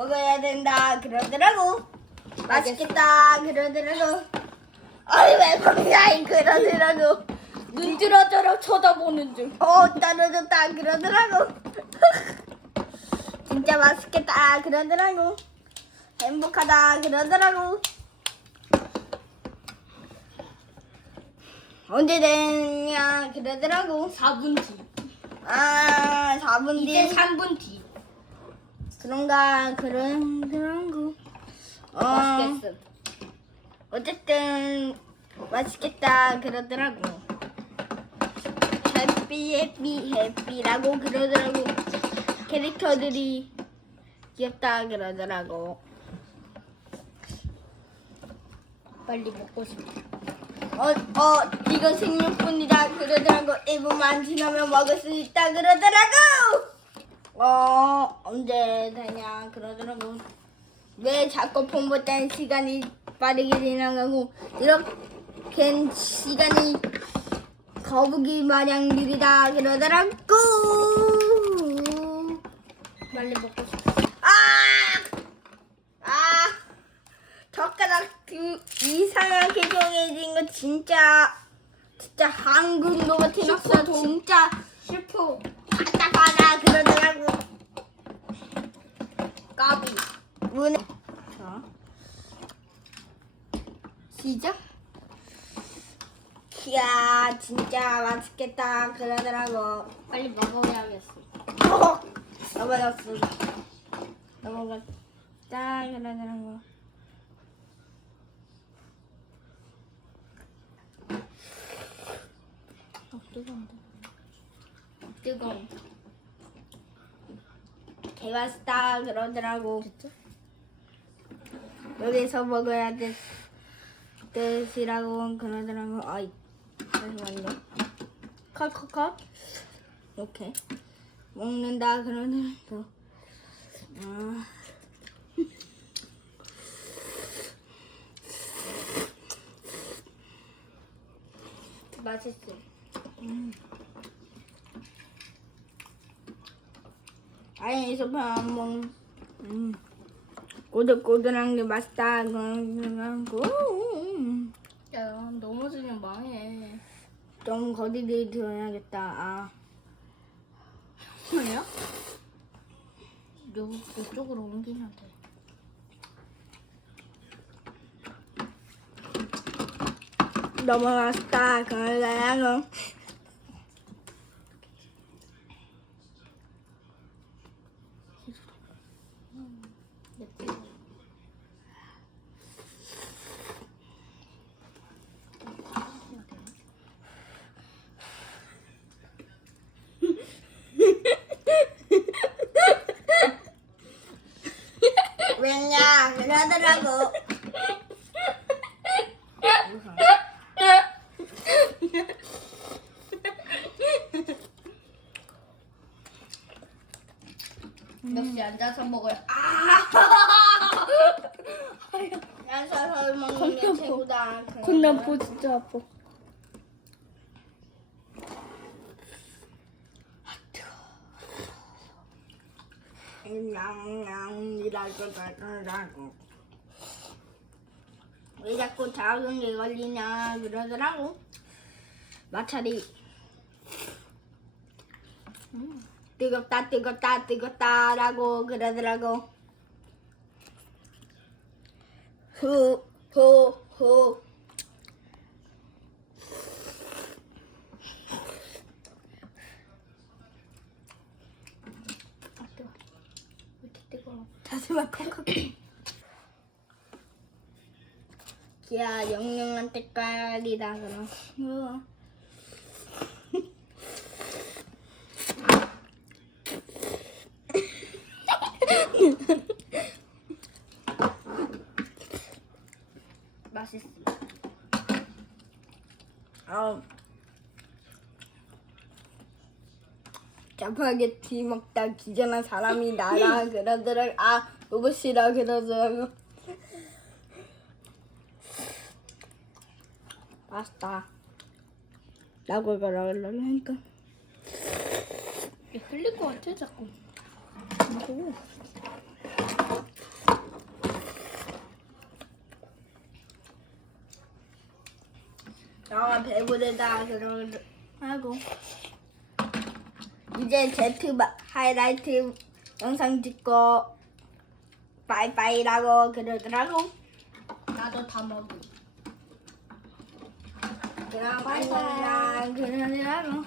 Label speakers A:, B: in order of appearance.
A: 먹어야 된다 그러더라고. 맛있겠다 그러더라고. 아이 왜 먹냐 그러더라고.
B: 눈 뜨라뜨라 쳐다보는 중.
A: 어 떨어졌다 그러더라고. 진짜 맛있겠다 그러더라고. 행복하다 그러더라고. 언제 되냐 그러더라고.
B: 4분 뒤.
A: 아 4분
B: 이제
A: 뒤.
B: 3분 뒤.
A: 그런가 그런 그런 거. 어,
B: 맛있겠음.
A: 어쨌든 맛있겠다 그러더라고. 해피 해피 해피라고 그러더라고. 캐릭터들이 귀엽다 그러더라고.
B: 빨리 먹고 싶어.
A: 어, 어, 이거 생육분이다 그러더라고. 1분만 지나면 먹을 수 있다 그러더라고. 어, 언제 되냐 그러더라고. 왜 자꾸 폰보다는 시간이 빠르게 지나가고 이렇게 시간이 거북이 마냥 느리다 그러더라고.
B: 빨리 먹고 싶어.
A: 아! 아! 젓가락 그 이상하게 정해진 거 진짜 진짜 한국 로봇이었어
B: 슈퍼
A: 진짜
B: 슈퍼
A: 답답하다 그러더라고
B: 까비.
A: 문 자. 시작 이야 진짜 맛있겠다 그러더라고
B: 빨리 먹어야겠어.
A: 어, 넘어졌어 넘어갔다 그러더라고
B: 어, 뜨거운데. 뜨거워.
A: 개맛있다 그러더라고
B: 진짜?
A: 여기서 먹어야 돼 뜻이라고 그러더라고 아이 잠시만요 컷 컷 컷 이렇게 먹는다 그러더라고 아.
B: 맛있어.
A: 아니 소파 안 먹. 음. 꼬들꼬들한 게 맛있다
B: 야, 넘어지면 망해.
A: 좀 거리를 들어야겠다. 아.
B: 뭐야? 요, 이쪽으로 옮기면 돼.
A: 너무 맛있다 그러 더라고. 왜냐 그러더라고.
B: 역시 앉아서 먹어야.
A: 앉아서 먹는 게 최고다.
B: 곤란포 진짜 아파.
A: 왜 자꾸 작은 게 걸리냐 그러더라고. 마찰이 음, 뜨겁다 뜨겁다 뜨겁다 라고 그러더라고. 후 후 후
B: 아, 뜨거. 왜 이렇게 뜨거워?
A: 자세만 콩콩. 기야 영영한 때깔이다 그럼. 우와.
B: 맛있어.
A: 아. 짜파게티 먹다 기절한 사람이 나라 그러더라 아 로봇이라 그러더라 맛있다. 라고 그러려고 하니까.
B: 흘릴 것 같아 자꾸.
A: 오. 아 배부르다 그러고.
B: 아이고.
A: 이제 제트 마- 하이라이트 영상 찍고 바이바이라고 그러더라고.
B: 나도 다 먹어.
A: 그럼
B: 바이바이.
A: 그러더라고.